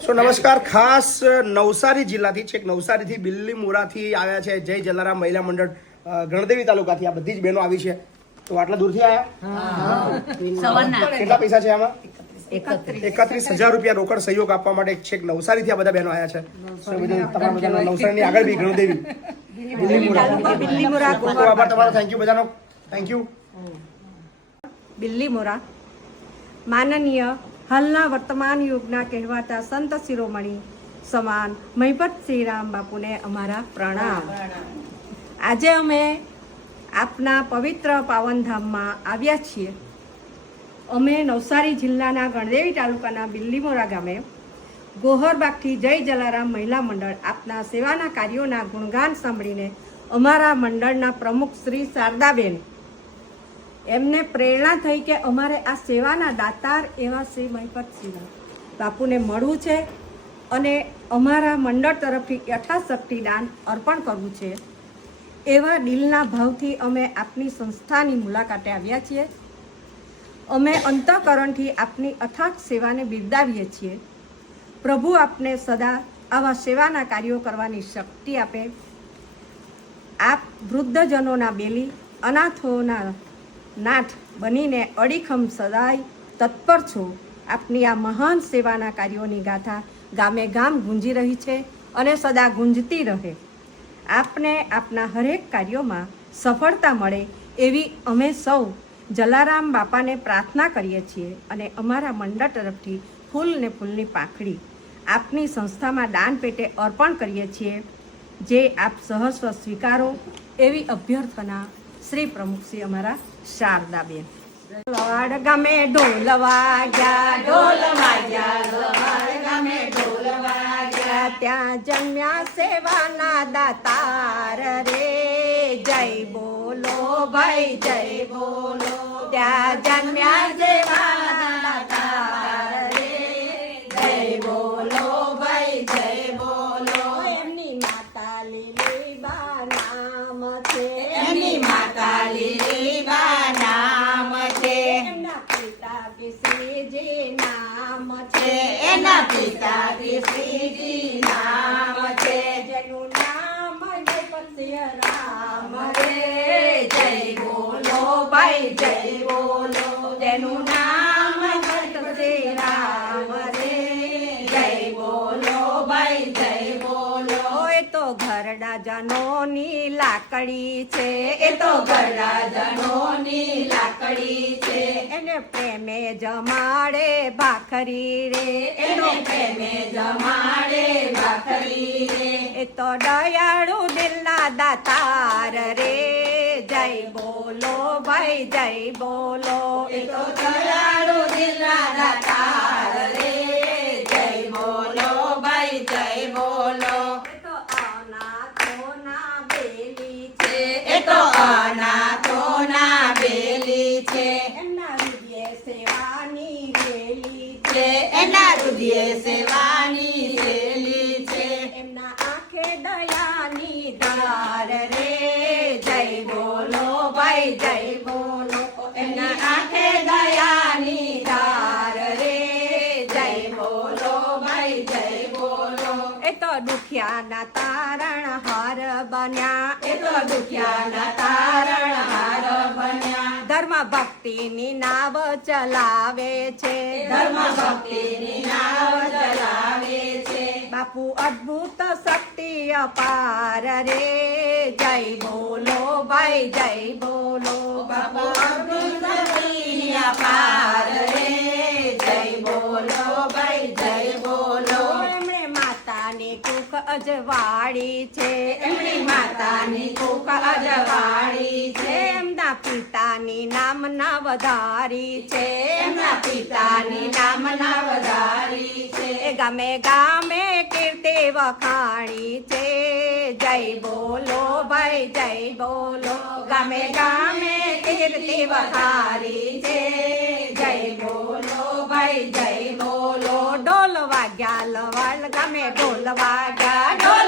સો નમસ્કાર ખાસ નવસારી જિલ્લાથી છેક નવસારીથી બિલ્લીમોરાથી આવ્યા છે જય જલારામ મહિલા મંડળ. ગણદેવી તાલુકાથી આ બધી જ બહેનો આવી છે. તો આટલા દૂરથી આવ્યા કેટલા પૈસા છે આમાં? એકત્રીસ. હજાર રૂપિયા રોકડ સહયોગ આપવા માટે છેક નવસારીથી આ બધા બહેનો આવ્યા છે. નવસારી. બધા તમારા બધાનો નવસારીની આગળ બી ગણદેવી. બિલ્લીમોરા આભાર તમારો. થેન્ક યુ બધાનો. થેન્ક યુ બિલ્લીમોરા માનનીય હાલના વર્તમાન યુગના કહેવાતા સંત શિરોમણી સમાન મહિપત શ્રીરામ બાપુને અમારા પ્રણામ. આજે અમે આપના પવિત્ર પાવનધામમાં આવ્યા છીએ. અમે નવસારી જિલ્લાના ગણદેવી તાલુકાના બિલ્લીમોરા ગામે ગોહરબાગથી જય જલારામ મહિલા મંડળ આપના સેવાના કાર્યોના ગુણગાન સાંભળીને અમારા મંડળના પ્રમુખ શ્રી શારદાબેન એમને પ્રેરણા થઈ કે અમારે આ સેવાના દાતાર એવા શ્રી મહિપત શ્રીરામ બાપુને મળવું છે અને અમારા મંડળ તરફથી યથાશક્તિ દાન અર્પણ કરવું છે. એવા દિલના ભાવથી અમે આપની સંસ્થાની મુલાકાતે આવ્યા છીએ. અમે અંતઃકરણથી આપની અથાગ સેવાને બિરદાવીએ છીએ. પ્રભુ આપને સદા આવા સેવાના કાર્યો કરવાની શક્તિ આપે. આપ વૃદ્ધજનોના બેલી, અનાથોના નાથ બનીને અડીખમ સદાય તત્પર છો. આપની આ મહાન સેવાના કાર્યોની ગાથા ગામે ગામ ગુંજી રહી છે અને સદા ગુંજતી રહે. આપને આપના હરેક કાર્યોમાં સફળતા મળે એવી અમે સૌ જલારામ બાપાને પ્રાર્થના કરીએ છીએ અને અમારા મંડળ તરફથી ફૂલ ને ફૂલની પાંખડી આપની સંસ્થામાં દાન પેટે અર્પણ કરીએ છીએ. જે આપ સહસ્વ સ્વીકારો એવી અભ્યર્થના શ્રી પ્રમુખ શ્રી અમારા શારદાબેન. લવાડ ગામે ઢોલ વાગ્યા ઢોલ વાગ્યા લવાડ ગામે ઢોલ વાગ્યા ત્યાં જન્મ્યા સેવાના દાતાર રે. જય બોલો ભાઈ, જય બોલો. ત્યાં જન્મ્યા સેવાના દાતાર રે. જય બોલો ભાઈ જય બોલો એમની માતા લીલી બા નામ છે એમની માતા લીલી બા નામ છે એમના પિતા કિશોરીજી નામ છે એના પિતા નામ છે. જેનું નામ જય રામ રે જય બોલો ભાઈ જય બોલો. જેનું નામ જય રામ રે જય બોલો ભાઈ જય બોલો. એ તો ઘરડા જનોની લાકડી છે. એ તો ઘરડા જનોની લાકડી છે. એને પ્રેમે જમાડે ભાખરી રે. એનો પ્રેમે જમાડે ભાખરી રે. એ તો દયાળુ દિલના દાતાર રે. જય બોલો ભાઈ જય બોલો. એ તો દયાળુ દિલના દાતાર રે જય બોલો ભાઈ જય બોલો એ તો અનાથોના બેલી છે એ તો અનાથોના બેલી છે એમના હૃદય સેવાની વેલી છે એના હૃદય સેવાની વેલી છે એમના આંખે દયાની ધાર રે જય બોલો ભાઈ જય બોલો એમના આંખે દયાની ધાર રે જય બોલો ભાઈ જય બોલો એ તો દુખિયાના તારણ હાર બન્યા. એ તો દુખિયાના તારણ હાર બન્યા. ધર્મ ભક્તિની નાવ ચલાવે છે. ધર્મ ભક્તિની નાવ ચલાવે છે. બાપુ અદ્ભુત શક્તિ અપાર રે. જય બોલો ભાઈ જય બોલો. બાપુ અદ્ભુત શક્તિ અપાર રે જય બોલો ભાઈ જય બોલો એમણે માતાની કુક અજવાળી છે. એમની માતાની કુક અજવાળી છે. એમના પિતાની નામના વધારી છે. એમના પિતાની નામના વધારી છે. ગામે ગામે કીર્તિ વખાણી છે. જય બોલો ભાઈ જય બોલો. ગામે ગામે કીર્તિ વખારી છે. જય બોલો ભાઈ જય ગામે ઢોલ ઢોલ